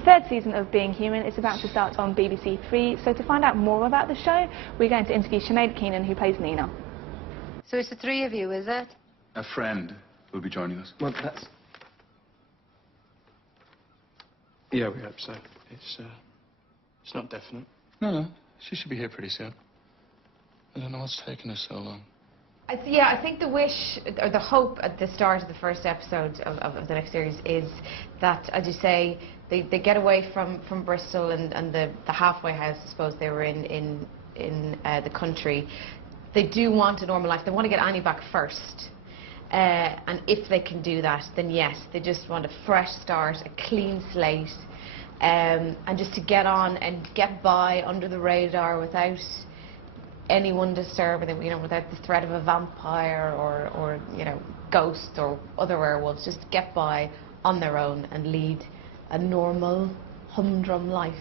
The third season of Being Human is about to start on BBC Three, so to find out more about the show, we're going to interview Sinead Keenan, who plays Nina. So it's the three of you, is it? A friend will be joining us. Well, that's... Yeah, we hope so. It's not definite. No, she should be here pretty soon. I don't know what's taking us so long. Yeah, I think the wish, or the hope at the start of the first episode of the next series is that, as you say, they get away from Bristol and the halfway house, I suppose, they were in the country. They do want a normal life. They want to get Annie back first. And if they can do that, then yes, they just want a fresh start, a clean slate, and just to get on and get by under the radar without anyone disturbing them, you know, without the threat of a vampire or you know, ghosts or other werewolves. Just get by on their own and lead a normal, humdrum life.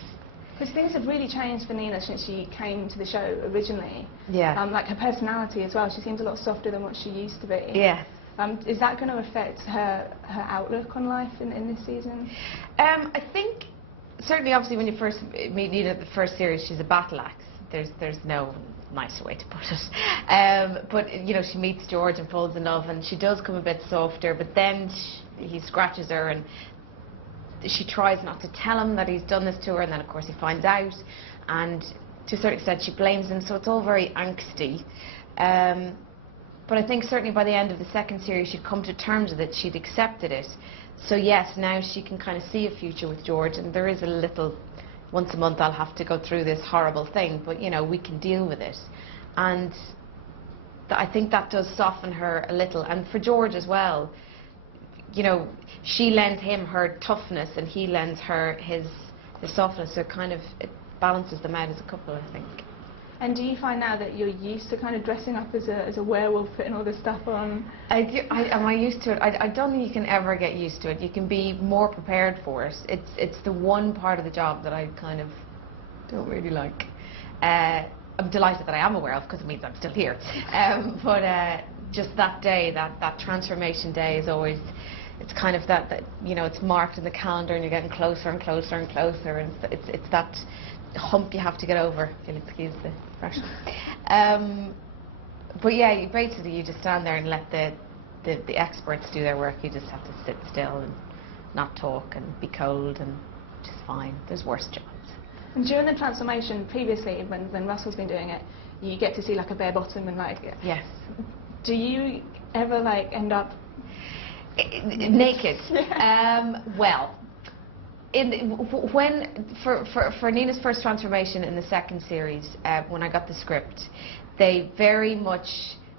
Because things have really changed for Nina since she came to the show originally. Yeah. Like her personality as well. She seems a lot softer than what she used to be. Yeah. Is that going to affect her outlook on life in this season? I think, certainly, obviously, when you first meet Nina in the first series, she's a battle axe. There's no nicer way to put it. But, you know, she meets George and falls in love, and she does come a bit softer, but then he scratches her, and she tries not to tell him that he's done this to her, and then, of course, he finds out, and to a certain extent, she blames him, so it's all very angsty. But I think certainly by the end of the second series, she'd come to terms with it, she'd accepted it. So yes, now she can kind of see a future with George, and there is a little, once a month I'll have to go through this horrible thing, but you know, we can deal with it. And I think that does soften her a little. And for George as well, you know, she lends him her toughness and he lends her his softness, so it balances them out as a couple, I think. And do you find now that you're used to kind of dressing up as a werewolf, putting all this stuff on? Am I used to it? I don't think you can ever get used to it. You can be more prepared for it. It's the one part of the job that I kind of don't really like. I'm delighted that I am a werewolf because it means I'm still here. But just that day, that transformation day is always, it's kind of that you know, it's marked in the calendar and you're getting closer and closer and closer, and it's that hump you have to get over, if you'll excuse the expression. But yeah, basically you just stand there and let the experts do their work. You just have to sit still and not talk and be cold, and just fine. There's worse jobs. And during the transformation previously, when Russell's been doing it, you get to see like a bare bottom and like... Yes. Do you ever like end up... naked? Well, for Nina's first transformation in the second series, when I got the script, they very much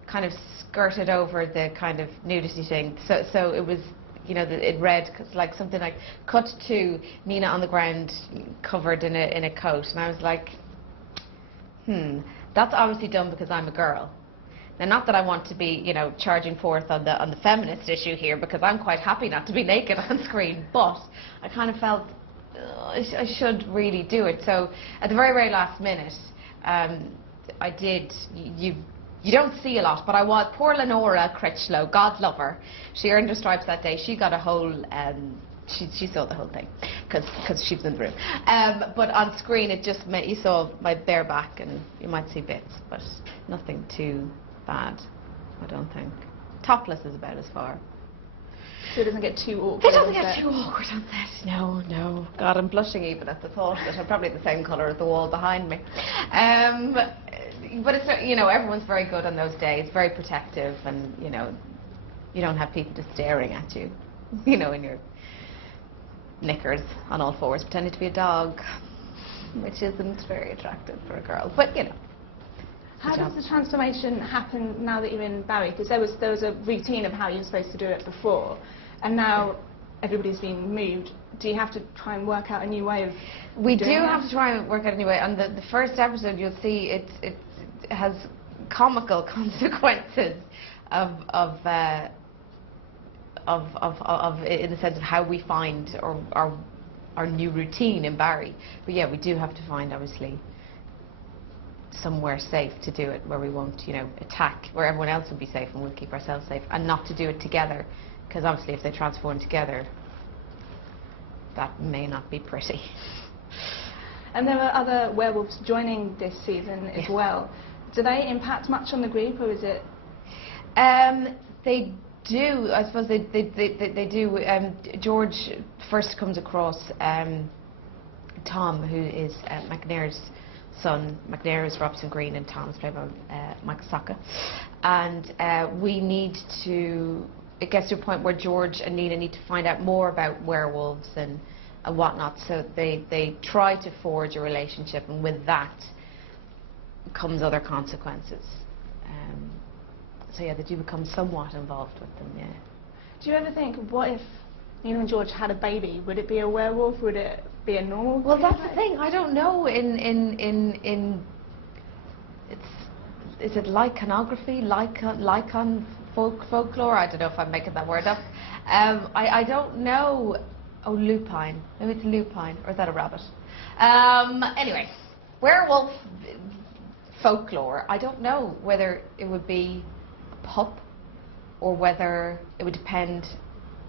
kind of skirted over the kind of nudity thing. So it was, you know, it read like something like cut to Nina on the ground covered in a coat, and I was like, that's obviously done because I'm a girl. Now, not that I want to be, you know, charging forth on the feminist issue here, because I'm quite happy not to be naked on screen, but I kind of felt I should really do it. So at the very, very last minute, I did. You don't see a lot, but I was. Poor Lenora Critchlow, God love her. She earned her stripes that day. She got a whole. She saw the whole thing because she was in the room. But on screen, it just meant you saw my bare back, and you might see bits, but nothing too bad, I don't think. Topless is about as far. So it doesn't get too awkward? It doesn't get too awkward on set. No. God, I'm blushing even at the thought that I'm probably the same colour as the wall behind me. But it's, you know, everyone's very good on those days, very protective, and you know, you don't have people just staring at you, you know, in your knickers on all fours pretending to be a dog, which isn't very attractive for a girl, but you know. How does the transformation happen now that you're in Barry? Because there was a routine of how you were supposed to do it before, and now everybody's been moved. Do you have to try and work out a new way of We do doing have to try and work out a new way. On the first episode, you'll see it has comical consequences of in the sense of how we find our new routine in Barry. But yeah, we do have to find, obviously, somewhere safe to do it, where we won't, you know, attack, where everyone else will be safe and we'll keep ourselves safe, and not to do it together, because obviously if they transform together, that may not be pretty. And there are other werewolves joining this season as well. Do they impact much on the group, or is it? They do. I suppose they do. George first comes across Tom, who is McNair's son. McNair is Robson Green, and Tom is played by Michael Sacca. And we need to. It gets to a point where George and Nina need to find out more about werewolves and whatnot. So they try to forge a relationship, and with that comes other consequences. So yeah, they do become somewhat involved with them. Yeah. Do you ever think, what if Nina and George had a baby? Would it be a werewolf? Would it be a normal? Well, that's the thing. I don't know. Is it lycanography? Lycon folklore? I don't know if I'm making that word up. I don't know. Oh, lupine. Maybe it's lupine, or is that a rabbit? Anyway, werewolf folklore. I don't know whether it would be a pup, or whether it would depend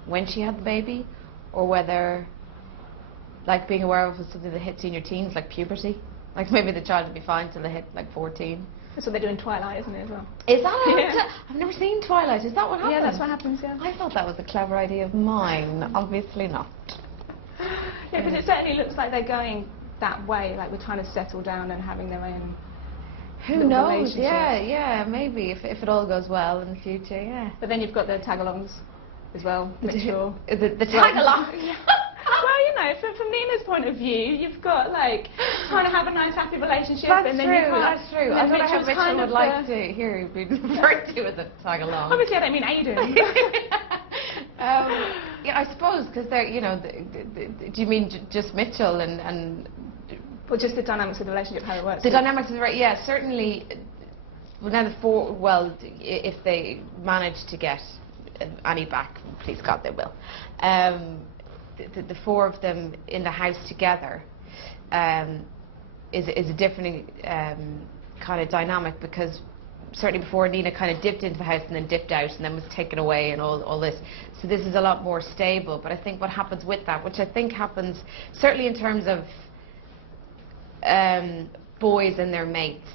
when she had the baby, or whether, like, being a werewolf is something that hits you in your teens, like puberty. Like maybe the child would be fine till they hit like 14. That's what they do in Twilight, isn't it, as well? Is that? Yeah. I've never seen Twilight. Is that what happens? Yeah, that's what happens, yeah. I thought that was a clever idea of mine. Obviously not. Yeah, because it certainly looks like they're going that way, like we're trying to settle down and having their own. Who knows? Yeah, maybe if it all goes well in the future, yeah. But then you've got the tag-alongs as well. The tag-along. Well, you know, from Nina's point of view, you've got like trying to have a nice, happy relationship, That's and then true. you can't. That's true. I don't know how Mitchell would like to hear you being referred to as a tag-along. Obviously, I don't mean Aidan. Yeah, I suppose because they're, you know, do you mean just Mitchell and? Or just the dynamics of the relationship, how it works. The dynamics of the right, yeah, certainly. Well, now if they manage to get Annie back, please God they will. The four of them in the house together is a different kind of dynamic, because certainly before Nina kind of dipped into the house and then dipped out and then was taken away and all this. So this is a lot more stable. But I think what happens with that, which I think happens certainly in terms of boys and their mates.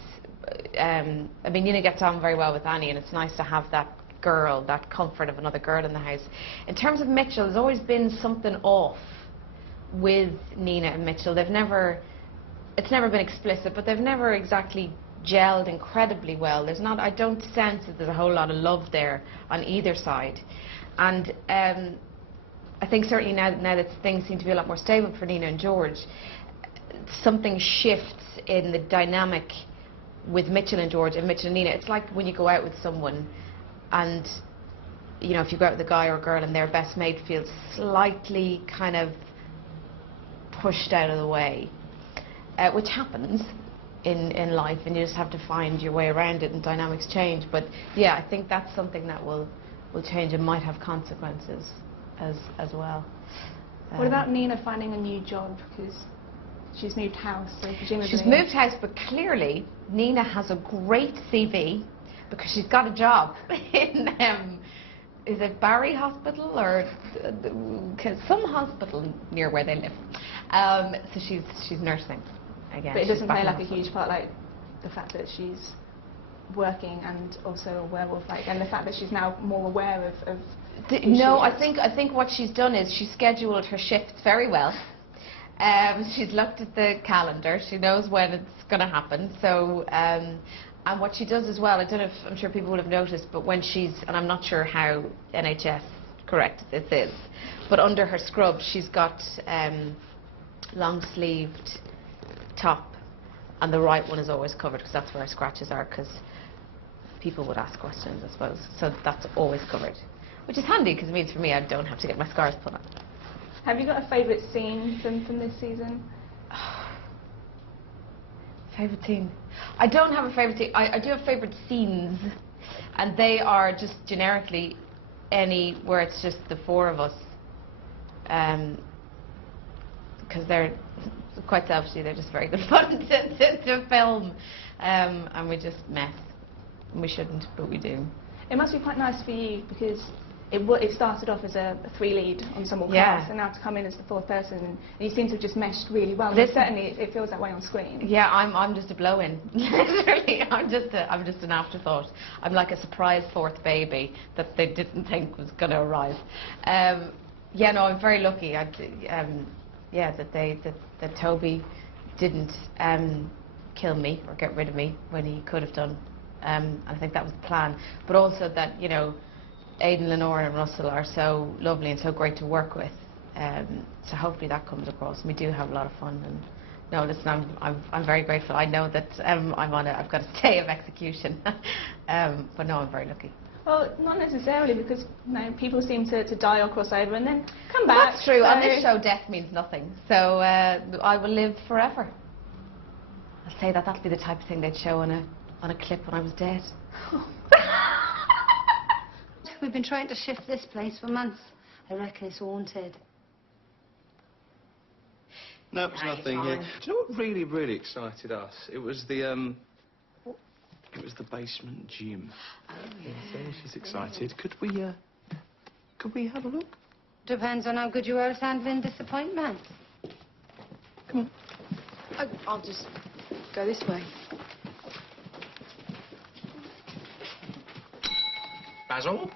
I mean, Nina gets on very well with Annie, and it's nice to have that girl, that comfort of another girl in the house. In terms of Mitchell, there's always been something off with Nina and Mitchell. It's never been explicit, but they've never exactly gelled incredibly well. I don't sense that there's a whole lot of love there on either side. And I think certainly now that things seem to be a lot more stable for Nina and George, something shifts in the dynamic with Mitchell and George and Mitchell and Nina. It's like when you go out with someone, and you know, if you go out with a guy or a girl and their best mate feels slightly kind of pushed out of the way, which happens in life, and you just have to find your way around it, and dynamics change. But yeah, I think that's something that will change and might have consequences as well. What about Nina finding a new job? Because she's moved house, so presumably... She's moved house, but clearly Nina has a great CV, because she's got a job in, is it Barry Hospital, or some hospital near where they live. So she's nursing again. But it doesn't play like a huge part, like the fact that she's working and also a werewolf, like, and the fact that she's now more aware of no, I think what she's done is she's scheduled her shifts very well. She's looked at the calendar. She knows when it's going to happen. So, and what she does as well, I don't know if, I'm sure people will have noticed, but when she's, and I'm not sure how NHS correct this is, but under her scrub she's got long-sleeved top, and the right one is always covered, because that's where her scratches are, because people would ask questions, I suppose. So that's always covered, which is handy, because it means for me I don't have to get my scars put on. Have you got a favourite scene from this season? Favourite scene? I don't have a favourite scene. I do have favourite scenes, and they are just generically any where it's just the four of us, because they're quite selfishly, they're just very good fun to film, and we just mess. We shouldn't, but we do. It must be quite nice for you, because it started off as a 3-lead ensemble Yeah. cast, and now to come in as the 4th person, and you seem to have just meshed really well. And Listen- certainly, it feels that way on screen. Yeah, I'm just a blow-in. Literally, I'm just an afterthought. I'm like a surprise 4th baby that they didn't think was going to arrive. Yeah, no, I'm very lucky. Yeah, that Toby didn't kill me or get rid of me when he could have done. I think that was the plan. But also that, you know, Aidan, Lenore and Russell are so lovely and so great to work with. So hopefully that comes across. We do have a lot of fun. And no, listen, I'm very grateful. I know that I've got a stay of execution. But no, I'm very lucky. Well, not necessarily, because you know, people seem to die or cross over and then come back. That's true. So On this show, death means nothing. So I will live forever. I'll say that that'll be the type of thing they'd show on a clip when I was dead. We've been trying to shift this place for months. I reckon it's haunted. No, it was nothing. Yeah. Do you know what really, really excited us? It was the basement gym. Oh, Yeah, so she's excited. Could we have a look? Depends on how good you are at handling disappointment. Come on. I'll just go this way. Basil?